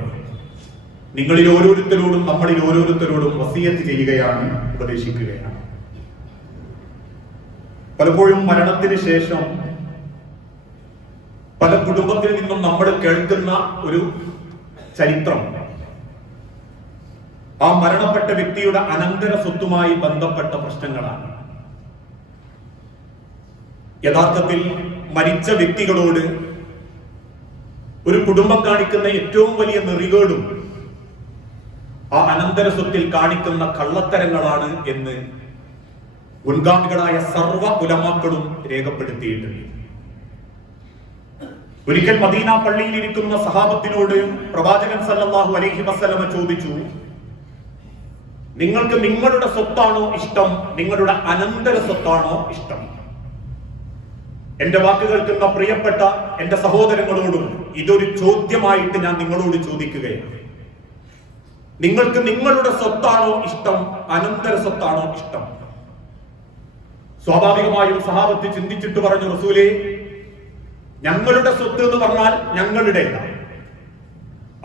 നിങ്ങളിൽ ഓരോരുത്തരോടും നമ്മളിൽ ഓരോരുത്തരോടും വസിയത്ത് ചെയ്യുകയാണ്, ഉപദേശിക്കുകയാണ്. പലപ്പോഴും മരണത്തിന് ശേഷം പല കുടുംബത്തിൽ നിന്നും നമ്മൾ കേൾക്കുന്ന ഒരു ചരിത്രം ആ മരണപ്പെട്ട വ്യക്തിയുടെ അനന്തര സ്വത്തുമായി ബന്ധപ്പെട്ട പ്രശ്നങ്ങളാണ്. യഥാർത്ഥത്തിൽ മരിച്ച വ്യക്തികളോട് ഒരു കുടുംബം കാണിക്കുന്ന ഏറ്റവും വലിയ നെറികേടും ആ അനന്തര സ്വത്തിൽ കാണിക്കുന്ന കള്ളത്തരങ്ങളാണ് എന്ന് മുൻഗാമികളായ സർവ്വ ഉലമാക്കളും രേഖപ്പെടുത്തിയിട്ടുണ്ട്. ഒരിക്കൽ മദീന പള്ളിയിൽ ഇരിക്കുന്ന സഹാബത്തിനോട് പ്രവാചകൻ സല്ലല്ലാഹു അലൈഹി വസല്ലമ ചോദിച്ചു, നിങ്ങൾക്ക് നിങ്ങളുടെ സ്വത്താണോ ഇഷ്ടം, നിങ്ങളുടെ അനന്തര സ്വത്താണോ ഇഷ്ടം? എന്റെ വാക്ക് കേൾക്കുന്ന പ്രിയപ്പെട്ട എന്റെ സഹോദരങ്ങളോടും ഇതൊരു ചോദ്യമായിട്ട് ഞാൻ നിങ്ങളോട് ചോദിക്കുകയാണ്. നിങ്ങൾക്ക് നിങ്ങളുടെ സ്വത്താണോ ഇഷ്ടം, അനന്തര സ്വത്താണോ ഇഷ്ടം? സ്വാഭാവികമായും സഹാബത്ത് ചിന്തിച്ചിട്ട് പറഞ്ഞു, റസൂലേ, ഞങ്ങളുടെ സ്വത്ത് എന്ന് പറഞ്ഞാൽ ഞങ്ങളുടെ,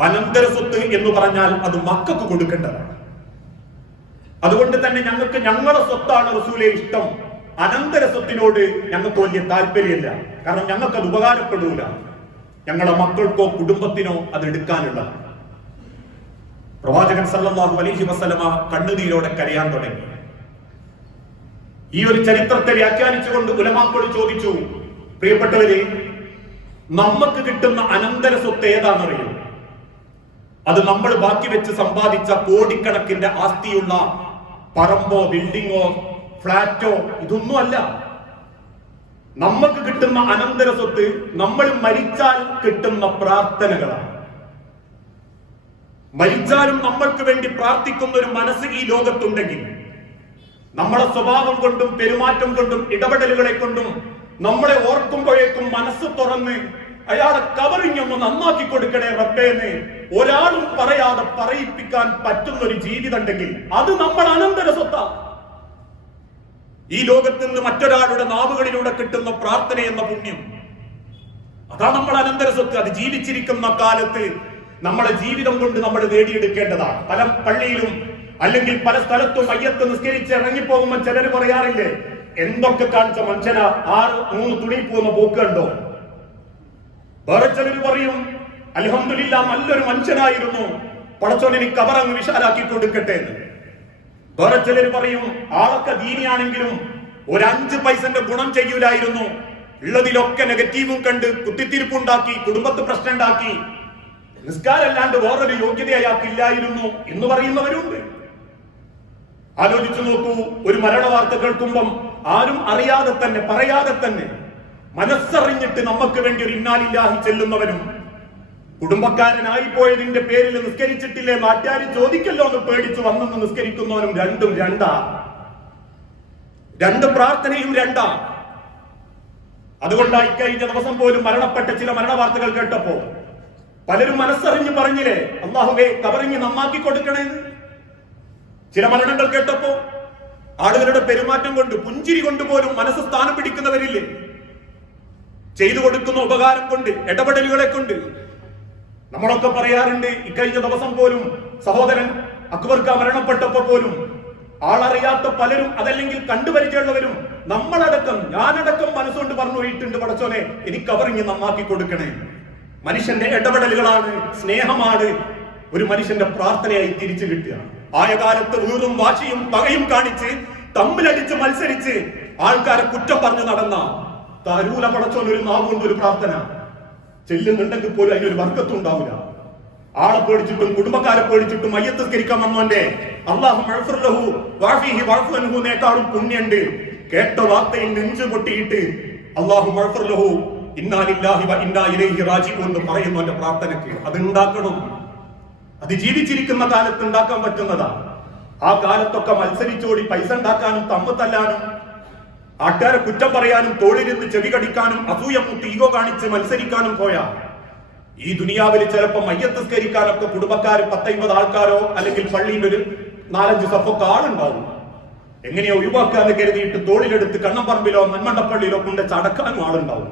അനന്തര സ്വത്ത് എന്ന് പറഞ്ഞാൽ അത് മക്കൾക്ക് കൊടുക്കേണ്ടതാണ്. അതുകൊണ്ട് തന്നെ ഞങ്ങൾക്ക് ഞങ്ങളുടെ സ്വത്താണ് റസൂലേ ഇഷ്ടം. അനന്തര സ്വത്തിനോട് ഞങ്ങൾക്ക് വലിയ താല്പര്യമില്ല. കാരണം ഞങ്ങൾക്ക് അത് ഉപകാരപ്പെടൂല. ഞങ്ങളുടെ മക്കൾക്കോ കുടുംബത്തിനോ അത് എടുക്കാനുള്ള. പ്രവാചകൻ സല്ലല്ലാഹു അലൈഹി വസല്ലമ കണ്ണുനീരോടെ കരയാൻ തുടങ്ങി. ഈ ഒരു ചരിത്രത്തെ വ്യാഖ്യാനിച്ചുകൊണ്ട് ഉലമാക്കൾ ചോദിച്ചു, പ്രിയപ്പെട്ടവരെ, നമുക്ക് കിട്ടുന്ന അനന്തര സ്വത്ത് ഏതാണെന്നറിയോ? അത് നമ്മൾ ബാക്കി വെച്ച് സമ്പാദിച്ച കോടിക്കണക്കിന്റെ ആസ്തിയുള്ള പറമ്പോ ബിൽഡിങ്ങോ ഫ്ലാറ്റോ ഇതൊന്നുമല്ല. നമുക്ക് കിട്ടുന്ന അനന്തര സ്വത്ത് നമ്മൾ മരിച്ചാൽ കിട്ടുന്ന പ്രാർത്ഥനകളാണ്. മരിച്ചാലും നമ്മൾക്ക് വേണ്ടി പ്രാർത്ഥിക്കുന്ന ഒരു മനസ്സ് ഈ ലോകത്തുണ്ടെങ്കിൽ, നമ്മളെ സ്വഭാവം കൊണ്ടും പെരുമാറ്റം കൊണ്ടും ഇടപെടലുകളെ കൊണ്ടും നമ്മളെ ഓർക്കുമ്പോഴേക്കും മനസ്സ് തുറന്ന് അയാളെ കവറിഞ്ഞൊന്ന് നന്നാക്കി കൊടുക്കണേ റബ്ബേന്ന് ഒരാളും പറയാതെ പറയിപ്പിക്കാൻ പറ്റുന്ന ഒരു ജീവിതം ഉണ്ടെങ്കിൽ അത് നമ്മൾ അനന്തര സ്വത്താ. ഈ ലോകത്ത് നിന്ന് മറ്റൊരാളുടെ നാവുകളിലൂടെ കിട്ടുന്ന പ്രാർത്ഥന എന്ന പുണ്യം, അതാണ് നമ്മൾ അനന്തര സ്വത്ത്. അത് ജീവിച്ചിരിക്കുന്ന കാലത്ത് നമ്മളെ ജീവിതം കൊണ്ട് നമ്മൾ നേടിയെടുക്കേണ്ടതാണ്. പല പള്ളിയിലും അല്ലെങ്കിൽ പല സ്ഥലത്തും മയ്യത്ത് നിസ്കരിച്ച് ഇറങ്ങിപ്പോകുമ്പോൾ ചിലർ പറയാറില്ലേ, എന്തൊക്കെ കാണിച്ച മനുഷ്യന, 3 തുണി പോകുന്ന പോക്ക് കണ്ടോ? വേറെ ചിലർ പറയും, അൽഹംദുലില്ലാഹ് നല്ലൊരു മനുഷ്യനായിരുന്നു, പടച്ചോൻ എനിക്ക് കബറങ്ങ് വിശാലാക്കി കൊടുക്കട്ടെ എന്ന്. വേറെ ചിലർ പറയും, ആളൊക്കെ ദീനിയാണെങ്കിലും ഒരു 5 പൈസന്റെ ഗുണം ചെയ്യൂലായിരുന്നു, ഉള്ളതിലൊക്കെ നെഗറ്റീവും കണ്ട് കുത്തിത്തിരിപ്പുണ്ടാക്കി, കുടുംബത്ത് പ്രശ്നം ഉണ്ടാക്കി, നിസ്കാരമല്ലാണ്ട് വേറൊരു യോഗ്യത അയാൾക്കില്ലായിരുന്നു എന്ന് പറയുന്നവരുണ്ട്. ആലോചിച്ചു നോക്കൂ, ഒരു മരണ വാർത്ത കേൾക്കുമ്പം ആരും അറിയാതെ തന്നെ പറയാതെ തന്നെ മനസ്സറിഞ്ഞിട്ട് നമുക്ക് വേണ്ടി ഒരു ഇന്നാലില്ലാഹി ചെല്ലുന്നവനും, കുടുംബക്കാരനായി പോയതിന്റെ പേരിൽ നിസ്കരിച്ചിട്ടില്ലേ നാട്ടുകാർ ചോദിക്കല്ലോ എന്ന് പേടിച്ചു വന്നെന്ന് നിസ്കരിക്കുന്നവനും രണ്ടും രണ്ടാ. രണ്ട് പ്രാർത്ഥനയും രണ്ടാ. അതുകൊണ്ടായി കഴിഞ്ഞ ദിവസം പോലും മരണപ്പെട്ട ചില മരണ വാർത്തകൾ കേട്ടപ്പോ പലരും മനസ്സറിഞ്ഞ് പറഞ്ഞില്ലേ, അല്ലാഹുവേ കബറിഞ്ഞ് നന്നാക്കി കൊടുക്കണേന്ന്. ചില മരണങ്ങൾ കേട്ടപ്പോ ആളുകളുടെ പെരുമാറ്റം കൊണ്ട്, പുഞ്ചിരി കൊണ്ട് പോലും മനസ്സ് സ്ഥാനം പിടിക്കുന്നവരില്ലേ, ചെയ്തു കൊടുക്കുന്ന ഉപകാരം കൊണ്ട്, ഇടപെടലുകളെ കൊണ്ട്. നമ്മളൊക്കെ പറയാറുണ്ട്, ഇക്കഴിഞ്ഞ ദിവസം പോലും സഹോദരൻ അക്ബർക്ക മരണപ്പെട്ടപ്പോ പോലും ആളറിയാത്ത പലരും, അതല്ലെങ്കിൽ കണ്ടുപരിചയമുള്ളവരും, നമ്മളടക്കം, ഞാനടക്കം മനസ്സുകൊണ്ട് പറഞ്ഞു പോയിട്ടുണ്ട്, പടച്ചോനെ എനിക്ക് കബറിഞ്ഞ് നന്നാക്കി കൊടുക്കണേ. മനുഷ്യന്റെ ഇടപെടലുകളാണ്, സ്നേഹമാണ് ഒരു മനുഷ്യന്റെ പ്രാർത്ഥനയായി തിരിച്ചു കിട്ടുക. ആയ കാലത്ത് വീറും വാശിയും പകയും കാണിച്ച് തമ്മിലടിച്ച് മത്സരിച്ച് ആൾക്കാരെ കുറ്റം പറഞ്ഞു നടന്ന തരൂല പടച്ചോൻ ഒരു നാവുകൊണ്ട് ഒരു പ്രാർത്ഥന ചെല്ലുന്നുണ്ടെങ്കിൽ പോലും അതിനൊരു വർക്കത്തും ഉണ്ടാവില്ല. ആളെ പേടിച്ചിട്ടും കുടുംബക്കാരെ പേടിച്ചിട്ടും മയ്യത്ത് സ്കരിക്കാൻ വന്നോന്റെ അള്ളാഹുനേക്കാളും പുണ്യുണ്ട്. കേട്ട വാർത്തയിൽ നെഞ്ചു പൊട്ടിയിട്ട് അള്ളാഹു എന്ന് പറയുന്നവന്റെ പ്രാർത്ഥനയ്ക്ക് അത് ഉണ്ടാക്കണം. അത് ജീവിച്ചിരിക്കുന്ന കാലത്ത് ഉണ്ടാക്കാൻ പറ്റുന്നതാ. ആ കാലത്തൊക്കെ മത്സരിച്ചോടി പൈസ ഉണ്ടാക്കാനും തമ്മ് തല്ലാനും ആൾക്കാരെ കുറ്റം പറയാനും തോളിലിരുന്ന് ചെവി കടിക്കാനും അസൂയ മുട്ടി ഈഗോ കാണിച്ച് മത്സരിക്കാനും പോയാ ഈ ദുനിയാവിൽ ചിലപ്പോ മയ്യത്ത് സ്കരിക്കാനൊക്കെ കുടുംബക്കാർ 10-50 ആൾക്കാരോ അല്ലെങ്കിൽ പള്ളിയിൽ ഒരു 4-5 സഫൊക്കെ ആളുണ്ടാവും. എങ്ങനെയോ ഒഴിവാക്കാന്ന് കരുതിയിട്ട് തോളിലെടുത്ത് കണ്ണമ്പറമ്പിലോ മന്മണ്ടപ്പള്ളിയിലോ കൊണ്ട് ചടക്കാനും ആളുണ്ടാവും.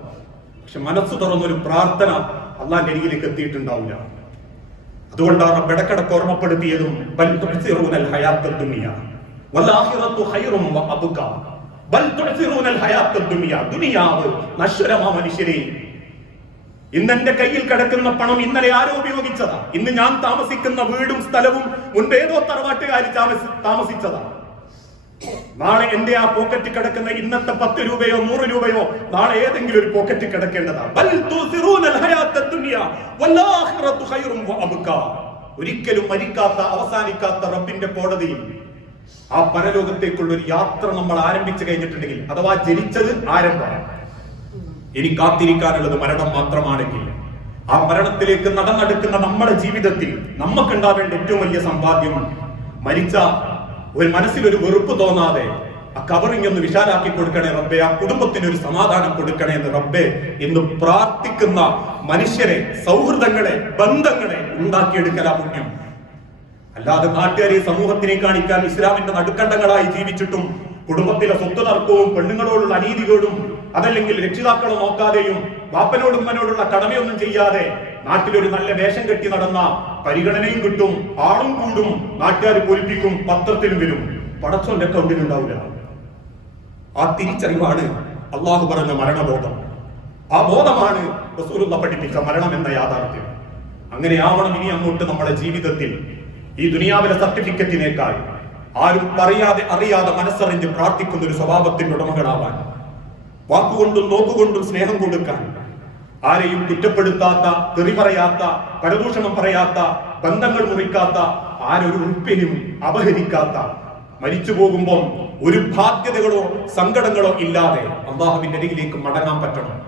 പക്ഷെ മനസ്സ് തുറന്നൊരു പ്രാർത്ഥന അള്ളാന്റെ അരികിലേക്ക് എത്തിയിട്ടുണ്ടാവില്ല. അതുകൊണ്ടാണ് റബ്ബ് ഇടക്കിടക്ക് ഓർമ്മപ്പെടുത്തിയതും ദുനിയാവ് നശ്വരമാ മനുഷ്യരെ. ഇന്ന് എന്റെ കയ്യിൽ കിടക്കുന്ന പണം ഇന്നലെ ആരോ ഉപയോഗിച്ചതാ. ഇന്ന് ഞാൻ താമസിക്കുന്ന വീടും സ്ഥലവും മുൻപേതോ തറവാട്ടുകാരി താമസിച്ചതാ. നാളെ എന്റെ ആ പോക്കറ്റ് കിടക്കുന്ന ഇന്നത്തെ 10 രൂപയോ 100 രൂപയോ നാളെ ഏതെങ്കിലും ഒരു പോക്കറ്റ് കിടക്കേണ്ടതാ. ഒരിക്കലും മരിക്കാത്ത അവസാനിക്കാത്ത റബ്ബിന്റെ കോടതിയിൽ ആ പരലോകത്തേക്കുള്ള ഒരു യാത്ര നമ്മൾ ആരംഭിച്ചു കഴിഞ്ഞിട്ടുണ്ടെങ്കിൽ, അഥവാ ജനിച്ചത് ആരംഭമാണ്, ഇനി കാത്തിരിക്കാനുള്ളത് മരണം മാത്രമാണെങ്കിൽ ആ മരണത്തിലേക്ക് നടന്നെടുക്കുന്ന നമ്മുടെ ജീവിതത്തിൽ നമുക്കുണ്ടാവേണ്ട ഏറ്റവും വലിയ സമ്പാദ്യം മരിച്ച ഒരു മനസ്സിലൊരു വെറുപ്പ് തോന്നാതെ ആ കവറിങ് ഒന്ന് വിശാലാക്കി കൊടുക്കണേ റബ്ബെ, ആ കുടുംബത്തിന് ഒരു സമാധാനം കൊടുക്കണേ എന്ന് റബ്ബെ എന്ന് പ്രാർത്ഥിക്കുന്ന മനുഷ്യരെ, സൗഹൃദങ്ങളെ, ബന്ധങ്ങളെ ഉണ്ടാക്കിയെടുക്കലാ പുണ്യം. അല്ലാതെ നാട്ടുകാരെ സമൂഹത്തിനെ കാണിക്കാൻ ഇസ്ലാമിന്റെ നടുക്കണ്ടങ്ങളായി ജീവിച്ചിട്ടും കുടുംബത്തിലെ സ്വത്ത് തർക്കവും പെണ്ണുങ്ങളോടുള്ള അനീതികളും അതല്ലെങ്കിൽ രക്ഷിതാക്കളെ നോക്കാതെയും വാപ്പനോടും ഉമ്മനോടുള്ള കടമയൊന്നും ചെയ്യാതെ നാട്ടിലൊരു നല്ല വേഷം കെട്ടി നടന്ന പരിഗണനയും കിട്ടും, ആളും കൂടും, നാട്ടുകാർ പൊലിപ്പിക്കും, പത്രത്തിലും വരും, പടച്ചോന്റെ അക്കൗണ്ടിൽ ഉണ്ടാവില്ല. ആ തിരിച്ചറിവാണ് അള്ളാഹു പറഞ്ഞ മരണബോധം. ആ ബോധമാണ് റസൂലുള്ള പഠിപ്പിച്ച മരണം എന്ന യാഥാർത്ഥ്യം. അങ്ങനെയാവണം ഇനി അങ്ങോട്ട് നമ്മുടെ ജീവിതത്തിൽ. ഈ ദുനിയാവിലെ സർട്ടിഫിക്കറ്റിനേക്കാൾ ആരും പറയാതെ അറിയാതെ മനസ്സറിഞ്ഞ് പ്രാർത്ഥിക്കുന്ന ഒരു സ്വഭാവത്തിന്റെ ഉടമകളാവാൻ, വാക്കുകൊണ്ടും നോക്കുകൊണ്ടും സ്നേഹം കൊടുക്കാൻ, ആരെയും കുറ്റപ്പെടുത്താത്ത, തെറി പറയാത്ത, പരദൂഷണം പറയാത്ത, ബന്ധങ്ങൾ മുറിക്കാത്ത, ആരൊരു ഉൾപ്പെയും അപഹരിക്കാത്ത, മരിച്ചു പോകുമ്പോൾ ഒരു ബാധ്യതകളോ സങ്കടങ്ങളോ ഇല്ലാതെ അള്ളാഹുവിന്റെ അരികിലേക്ക് മടങ്ങാൻ പറ്റണം.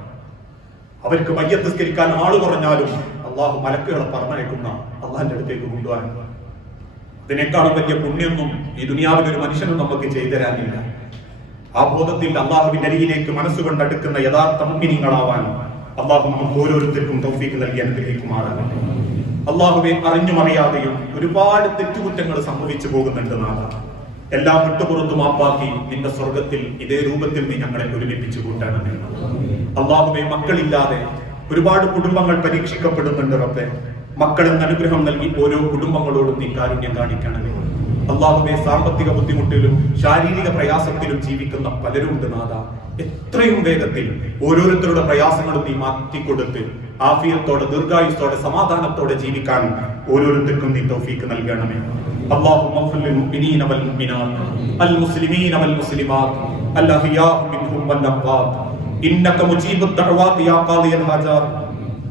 അവർക്ക് മയ്യത്ത് സ്കരിക്കാൻ ആള് കുറഞ്ഞാലും അള്ളാഹു മലക്കുകളെ പറഞ്ഞയക്കുന്ന അള്ളാഹിന്റെ അടുത്തേക്ക് കൊണ്ടുപോകാൻ. അതിനേക്കാളും വലിയ പുണ്യൊന്നും ഈ ദുനിയാവിൽ ഒരു മനുഷ്യനും നമുക്ക് ചെയ്തു തരാനില്ല. ആ ബോധത്തിൽ അള്ളാഹുവിന്റെ അരികിലേക്ക് മനസ്സുകൊണ്ട് അടുക്കുന്ന യഥാർത്ഥ മുഅ്മിനീങ്ങളാവാൻ അള്ളാഹു നമുക്ക് ഓരോരുത്തർക്കും തൗഫീഖ് നൽകി അനുഗ്രഹിക്കുമാറാകട്ടെ. അള്ളാഹുവെ, അറിഞ്ഞും അറിയാതെയും ഒരുപാട് തെറ്റുകുറ്റങ്ങൾ സംഭവിച്ചു പോകുന്നുണ്ട് നാഥ. എല്ലാം വിട്ടുപുറത്തു മാപ്പാക്കി നിന്റെ സ്വർഗത്തിൽ ഇതേ രൂപത്തിൽ നീ ഞങ്ങളെ ഒരുമിപ്പിച്ചു കൂട്ടണമേ. അള്ളാഹുവെ, മക്കളില്ലാതെ ഒരുപാട് കുടുംബങ്ങൾ പരീക്ഷിക്കപ്പെടുന്നുണ്ട് റബ്ബേ. മക്കളെന്ന് അനുഗ്രഹം നൽകി ഓരോ കുടുംബങ്ങളോടും നീ കാരുണ്യം കാണിക്കണമേ. അള്ളാഹുവെ, സാമ്പത്തിക ബുദ്ധിമുട്ടിലും ശാരീരിക പ്രയാസത്തിലും ജീവിക്കുന്ന പലരുണ്ട് നാഥ. എത്രയും വേഗത്തിൽ ഓരോരുത്തരുടെ പ്രയാസങ്ങളും നീ മാറ്റിക്കൊടുത്ത് ആഫിയത്തോടെ, ദീർഘായുസ്സോടെ, സമാധാനത്തോടെ ജീവിക്കാൻ ഓരോരുത്തർക്കും നീ തൗഫീഖ് നൽകണമേ. اللهم اغفر للمؤمنين والمؤمنات المسلمين والمسلمات الأحياء منهم والأموات إنك مجيب الدعوات يا قاضي الحاجات.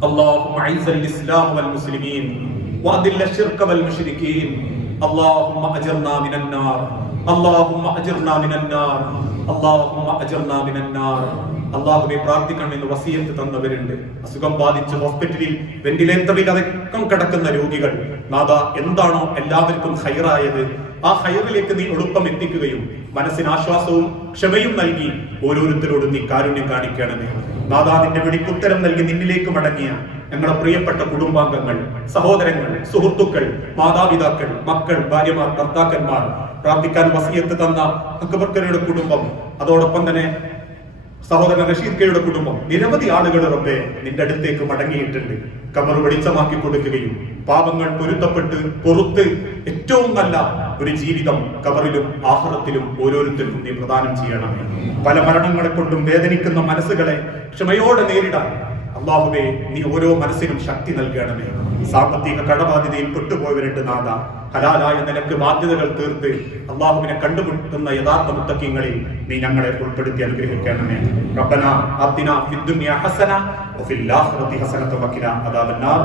اللهم أعز الإسلام والمسلمين وأذل الشرك والمشركين. اللهم أجرنا من النار. اللهم أجرنا من النار. اللهم أجرنا من النار. അള്ളാഹുവെ, പ്രാർത്ഥിക്കണമെന്ന് വസിയത്ത് തന്നവരുണ്ട്. അസുഖം ബാധിച്ച് ഹോസ്പിറ്റലിൽ വെന്റിലേറ്ററിൽ അടക്കം കിടക്കുന്ന രോഗികൾ, നാഥ, എന്താണോ എല്ലാവർക്കും ഹൈറായത് ആ ഹൈറിലേക്ക് നീ എളുപ്പം എത്തിക്കുകയും മനസ്സിന് ആശ്വാസവും ക്ഷമയും നൽകി ഓരോരുത്തരോടും നീ കാരുണ്യം കാണിക്കണമേ. നാഥ, നിന്റെ വിളിക്കുത്തരം നൽകി നിന്നിലേക്ക് മടങ്ങിയ ഞങ്ങളുടെ പ്രിയപ്പെട്ട കുടുംബാംഗങ്ങൾ, സഹോദരങ്ങൾ, സുഹൃത്തുക്കൾ, മാതാപിതാക്കൾ, മക്കൾ, ഭാര്യമാർ, ഭർത്താക്കന്മാർ, പ്രാർത്ഥിക്കാൻ വസിയത്ത് തന്ന അക്ബർക്കരുടെ കുടുംബം, അതോടൊപ്പം തന്നെ സഹോദരൻ റഷീദ് കെയുടെ കുടുംബം, നിരവധി ആളുകൾ റബ്ബേ നിന്റെ അടുത്തേക്ക് മടങ്ങിയിട്ടുണ്ട്. ഖബർ വെളിച്ചമാക്കി കൊടുക്കുകയും പാപങ്ങൾ പൊരുത്തപ്പെട്ട് പുറത്ത് ഏറ്റവും നല്ല ഒരു ജീവിതം ഖബറിലും ആഖിറത്തിലും ഓരോരുത്തർക്കും നീ പ്രദാനം ചെയ്യണമേ. പല മരണങ്ങളെ കൊണ്ടും വേദനിക്കുന്ന മനസ്സുകളെ ക്ഷമയോടെ നേരിടാൻ അള്ളാഹുവേ, നീ ഓരോ മനസ്സിനും ശക്തി നൽകണമേ. സാമ്പത്തിക കടബാധ്യതയിൽ പെട്ടുപോയവരുണ്ട് നാഥ. ഹലാലായ നിനക്ക് ബാധ്യതകൾ തീർത്ത് അള്ളാഹുവിനെ കണ്ടുമുട്ടുന്ന യഥാർത്ഥ മുത്തഖീങ്ങളിൽ നീ ഞങ്ങളെ ഉൾപ്പെടുത്തി അനുഗ്രഹിക്കണമേ. റബ്ബനാ ആതിനാ ഫിദ്ദുനിയ ഹസന വഫിൽ ആഖിറതി ഹസനത വഖിനാ അദാബന്നാർ.